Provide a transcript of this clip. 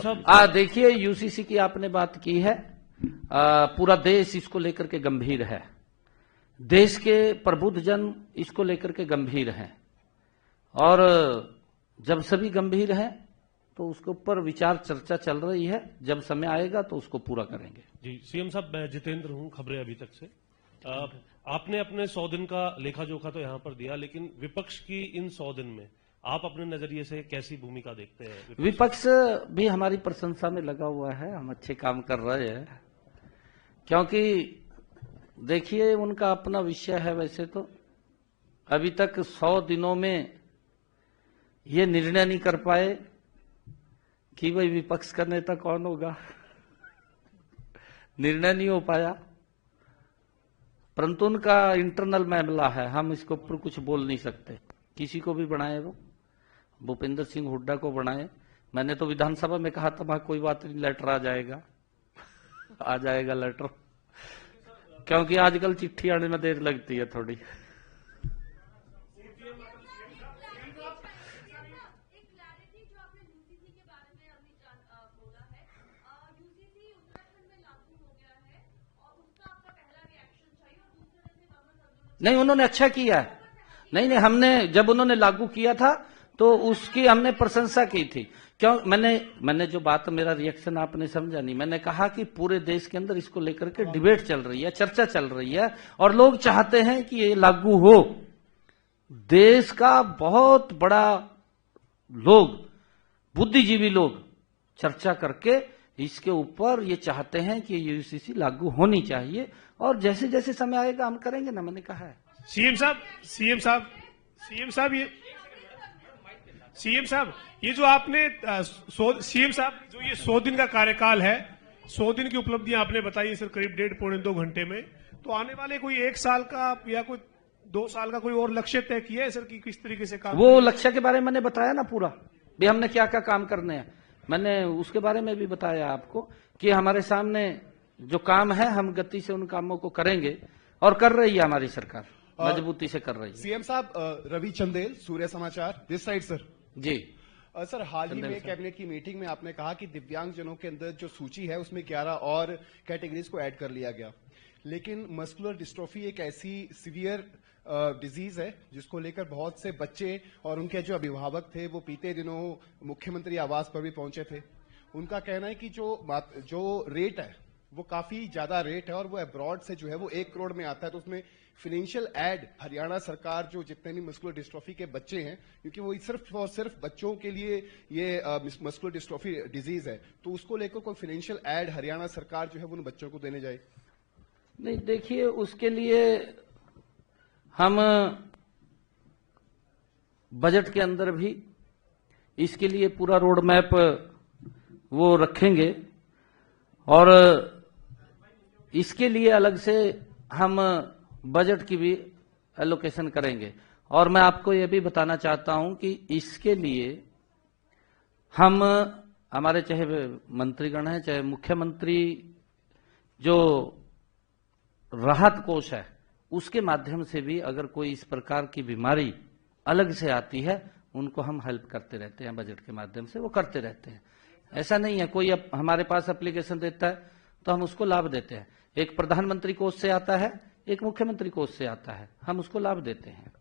साहब देखिए, यूसीसी की आपने बात की है। पूरा देश इसको लेकर के गंभीर है, देश के प्रबुद्ध जन इसको लेकर के गंभीर हैं, और जब सभी गंभीर हैं तो उसके ऊपर विचार चर्चा चल रही है। जब समय आएगा तो उसको पूरा करेंगे। जी सीएम साहब, मैं जितेंद्र हूं, खबरें अभी तक से। आपने अपने 100 दिन का लेखा जोखा तो यहां पर दिया, लेकिन विपक्ष की इन 100 दिन में आप अपने नजरिए से कैसी भूमिका देखते हैं? विपक्ष भी हमारी प्रशंसा में लगा हुआ है, हम अच्छे काम कर रहे हैं, क्योंकि देखिए उनका अपना विषय है। वैसे तो अभी तक 100 दिनों में ये निर्णय नहीं कर पाए कि भाई विपक्ष का नेता कौन होगा, निर्णय नहीं हो पाया। परंतु उनका इंटरनल मामला है, हम इसके ऊपर कुछ बोल नहीं सकते। किसी को भी बनाए, वो भूपेंद्र सिंह हुड्डा को बनाए। मैंने तो विधानसभा में कहा था, वहां कोई बात नहीं, लेटर आ जाएगा, आ जाएगा लेटर, क्योंकि आजकल चिट्ठी आने में देर लगती है थोड़ी। नहीं, उन्होंने अच्छा किया है। नहीं, हमने जब उन्होंने लागू किया था तो उसकी हमने प्रशंसा की थी। क्यों? मैंने जो बात, मेरा रिएक्शन आपने समझा नहीं। मैंने कहा कि पूरे देश के अंदर इसको लेकर के डिबेट चल रही है, चर्चा चल रही है, और लोग चाहते हैं कि ये लागू हो। देश का बहुत बड़ा लोग, बुद्धिजीवी लोग चर्चा करके इसके ऊपर ये चाहते हैं कि यूसीसी लागू होनी चाहिए, और जैसे जैसे समय आएगा हम करेंगे ना, मैंने कहा है। सीएम साहब ये जो आपने सीएम साहब जो ये 100 दिन का कार्यकाल है, 100 दिन की उपलब्धियां आपने बताई सर, करीब 1.5-2 घंटे में। तो आने वाले कोई 1 साल का या कोई 2 साल का कोई और लक्ष्य तय किया है सर कि किस तरीके से काम? वो लक्ष्य के बारे में मैंने बताया ना पूरा, भी हमने क्या क्या काम करने हैं। मैंने उसके बारे में भी बताया आपको कि हमारे सामने जो काम है, हम गति से उन कामों को करेंगे, और कर रही है हमारी सरकार, मजबूती से कर रही है। सीएम साहब, Ravi Chandel, Surya Samachar, this side sir. जी सर, हाल ही में कैबिनेट की मीटिंग में आपने कहा कि दिव्यांगजनों के अंदर जो सूची है उसमें 11 और कैटेगरीज को ऐड कर लिया गया, लेकिन मस्कुलर डिस्ट्रोफी एक ऐसी सीवियर डिजीज है जिसको लेकर बहुत से बच्चे और उनके जो अभिभावक थे वो बीते दिनों मुख्यमंत्री आवास पर भी पहुंचे थे। उनका कहना है कि जो रेट है वो काफी ज्यादा रेट है, और वो अब्रॉड से जो है वो 1 करोड़ में आता है। तो उसमें फाइनेंशियल एड हरियाणा सरकार जो जितने भी मस्कुलर डिस्ट्रोफी के बच्चे हैं, क्योंकि वो सिर्फ और सिर्फ बच्चों के लिए ये मस्कुलर डिस्ट्रोफी डिजीज है, तो उसको लेकर कोई फाइनेंशियल एड हरियाणा सरकार जो है वो उन बच्चों को देने जाए? नहीं, देखिए उसके लिए हम बजट के अंदर भी इसके लिए पूरा रोड मैप वो रखेंगे, और इसके लिए अलग से हम बजट की भी एलोकेशन करेंगे। और मैं आपको यह भी बताना चाहता हूं कि इसके लिए हम, हमारे चाहे मंत्रीगण हैं, चाहे मुख्यमंत्री, जो राहत कोष है उसके माध्यम से भी अगर कोई इस प्रकार की बीमारी अलग से आती है, उनको हम हेल्प करते रहते हैं, बजट के माध्यम से वो करते रहते हैं। ऐसा नहीं है कोई अब हमारे पास एप्लीकेशन देता है तो हम उसको लाभ देते हैं। एक प्रधानमंत्री कोष से आता है, एक मुख्यमंत्री कोष से आता है, हम उसको लाभ देते हैं।